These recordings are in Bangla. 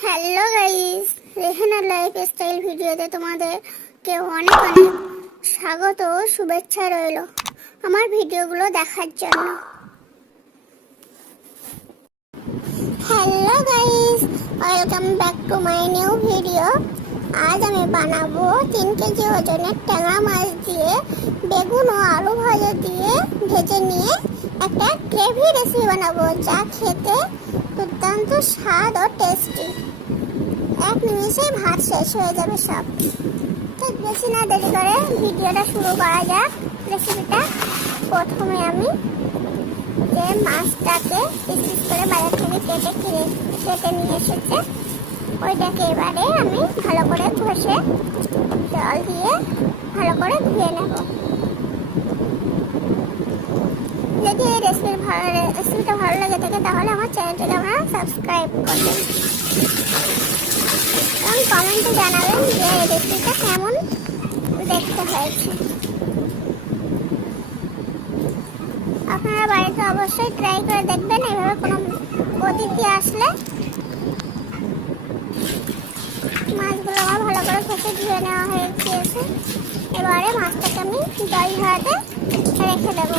Hello guys Rehana lifestyle ভিডিওতে তোমাদেরকে অনেক অনেক স্বাগত ও শুভেচ্ছা রইল আমার ভিডিওগুলো দেখার জন্য। Hello guys welcome back to my new video আজ আমি বানাবো তিন কেজি ওজনের ট্যাংরা মাছ দিয়ে বেগুন ও আলু ভাজা দিয়ে ভেজে নিয়ে একটা গ্রেভি রেসিপি বানাবো, যা খেতে দুর্দান্ত স্বাদ ও টেস্টি এক নিমিষেই ভাত শেষ হয়ে যাবে সব। তো বেশি না দেরি করে ভিডিওটা শুরু করা যাক। রেসিপিটা প্রথমে আমি যে মাছটাকে পিস করে বাজার থেকে কেটে কিনে, কেটে নিয়ে এসেছে, ওইটাকে এবারে আমি ভালো করে ঘষে জল দিয়ে ভালো করে ধুয়ে নেব। যদি এই রেসিপির ভালো রেসিপিটা ভালো লেগে থাকে, তাহলে আমার চ্যানেলটিকে আপনারা সাবস্ক্রাইব করবেন এবং কমেন্টে জানাবেন যে এই রেসিপিটা কেমন দেখতে হয়েছে। আপনারা বাড়িতে অবশ্যই ট্রাই করে দেখবেন, এভাবে কোনো অতিথি আসলে মাছগুলো আমার ভালো করে খেতে ধুয়ে নেওয়া হয়ে গিয়েছে। এবারে মাছটাকে আমি জল ঝরাতে রেখে দেবো।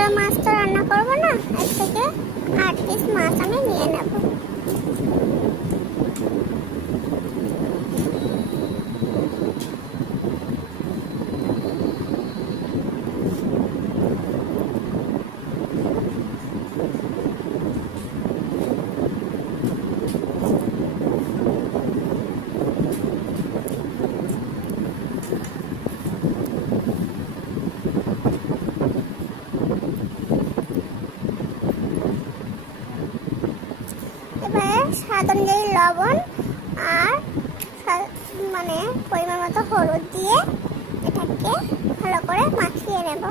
এতটা মাছ তো রান্না করব না? এর থেকে আট পিস মাছ আমি নিয়ে নেব এবারে স্বাদ অনুযায়ী লবণ আর মানে পরিমাণ মতো হলুদ দিয়ে এটাকে ভালো করে মাখিয়ে নেব।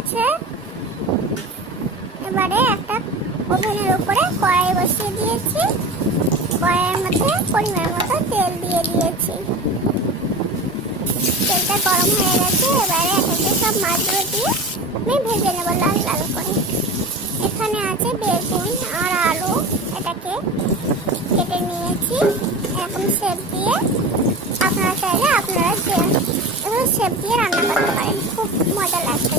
গেছে এবারে একটা ওভেনের উপরে কড়াই বসিয়ে দিয়েছি। কড়াইয়ের মধ্যে পরিমাণ মতো তেল দিয়ে দিয়েছি। তেলটা গরম হয়ে গেছে, এবারে এটাকে সব মাছগুলো দিয়ে আমি ভেজে নেব লাল লাল করে। এখানে আছে বেগুন আর আলু, এটাকে কেটে নিয়েছি। এরকম শেপ দিয়ে আপনারা চাইলে আপনারা এভাবে শেপ দিয়ে রান্না করতে পারেন খুব মজা লাগবে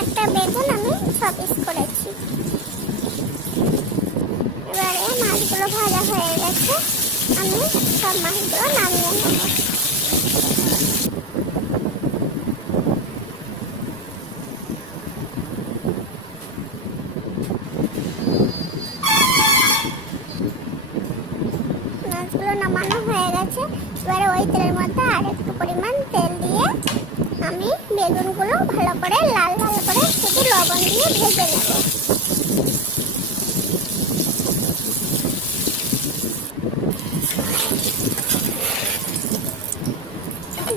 একটা বেগুন আমি ছ করেছি এবারে মাছগুলো ভাজা হয়ে গেছে আমি সব মাছগুলো নামিয়ে নেব হয়ে গেছে এবারে ওই তেলের মধ্যে আর একটু পরিমাণ তেল দিয়ে আমি বেগুনগুলো ভালো করে লাল লাল করে শুধু লবণ দিয়ে ভেজে নেব।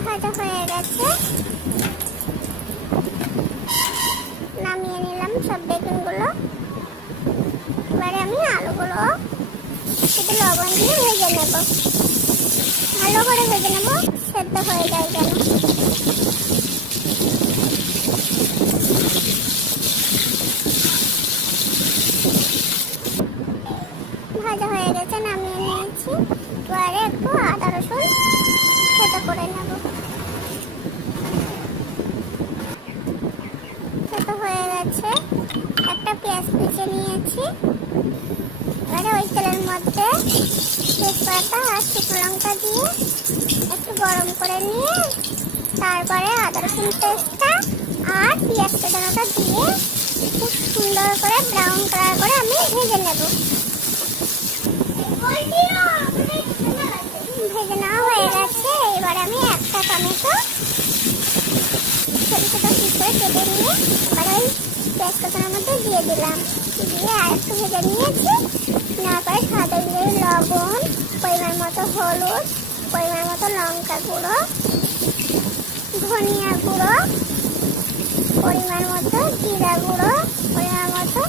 ভাজা হয়ে গেছে। নামিয়ে নিলাম সব বেগুনগুলো। এবারে আমি আলুগুলো শুধু লবণ দিয়ে ভেজে নেব। ভালো করে ভেজে নেব, সেদ্ধ হয়ে যায় যেন ভাজা হয়ে গেছে, নামিয়ে নিয়েছি। এবারে একটু আদা রসুন থেতো করে নেব। থেতো হয়ে গেছে, একটা পেঁয়াজ কুচে নিয়েছি। এবারে ওই তেলের মধ্যে তেজপাতা আর শুকনো লঙ্কা দিয়ে একটু গরম করে নিয়ে তারপরে আদা রসুন পেস্টটা আর পেঁয়াজ কাটানোটা দিয়ে খুব সুন্দর করে ব্রাউন কালার করে আমি ভেজে নেব। ভেজে নেওয়া হয়ে গেছে, এবার আমি একটা টমেটো ছোট ছোট পিস করে কেটে নিয়ে এবার ওই পেঁয়াজ মধ্যে দিয়ে দিলাম। দিয়ে আর একটু ভেজে নিয়েছি। নেওয়ার পরে স্বাদ লবণ, পরিমাণ মতো হলুদ, পরিমাণ মতো লঙ্কা গুঁড়ো, ধনিয়া গুঁড়ো, পরিমাণ মতো জিরা গুঁড়ো, পরিমাণ মতো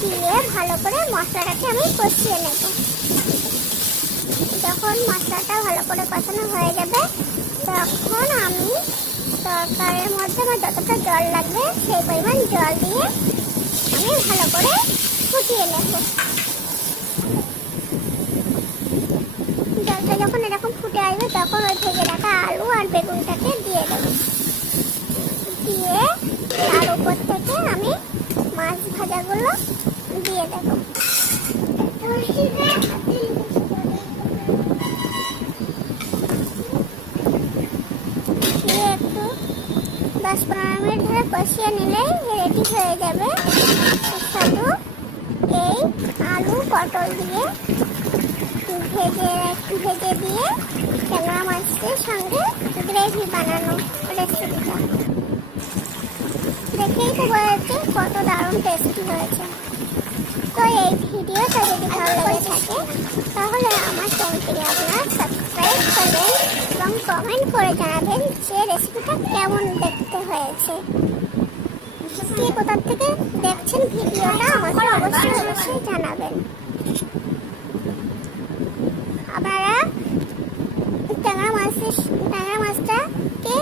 দিয়ে ভালো করে মশলাটাকে আমি কষিয়ে নেব। যখন মশলাটা ভালো করে কষানো হয়ে যাবে, তখন আমি তরকারির মধ্যে আমার যতটা জল লাগবে, সেই পরিমাণ জল দিয়ে আমি ভালো করে ফুটিয়ে নেব জলটা যখন এরকম ফুটে আসবে তখন ওই ভেজে রাখা আলু আর দিয়ে দেবো। দিয়ে তার উপর থেকে আমি মাছ ভাজাগুলো দিয়ে দেবো। একটু দশ পনেরো মিনিট ধরে কষিয়ে নিলেই রেডি হয়ে যাবে। সুস্বাদু এই আলু পটল দিয়ে ভেজে ভেজে দিয়ে ট্যাংরা মাছের সঙ্গে গ্রেভি বানানো রেসিপিটা দেখেই তো যাচ্ছে কত দারুণ টেস্টি হয়েছে। তো এই ভিডিওটা যদি ভালো লেগে থাকে, তাহলে আমার চ্যানেলটিকে আপনারা সাবস্ক্রাইব করবেন এবং কমেন্ট করে জানাবেন যে রেসিপিটা কেমন দেখতে হয়েছে। কে কোথা থেকে দেখছেন ভিডিওটা, আমাকে অবশ্যই অবশ্যই জানাবেন আপনারা মাছটাকে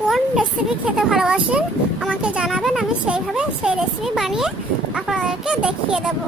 কোন রেসিপি খেতে ভালোবাসেন আমাকে জানাবেন, আমি সেইভাবে সেই রেসিপি বানিয়ে আপনাদেরকে দেখিয়ে দেবো।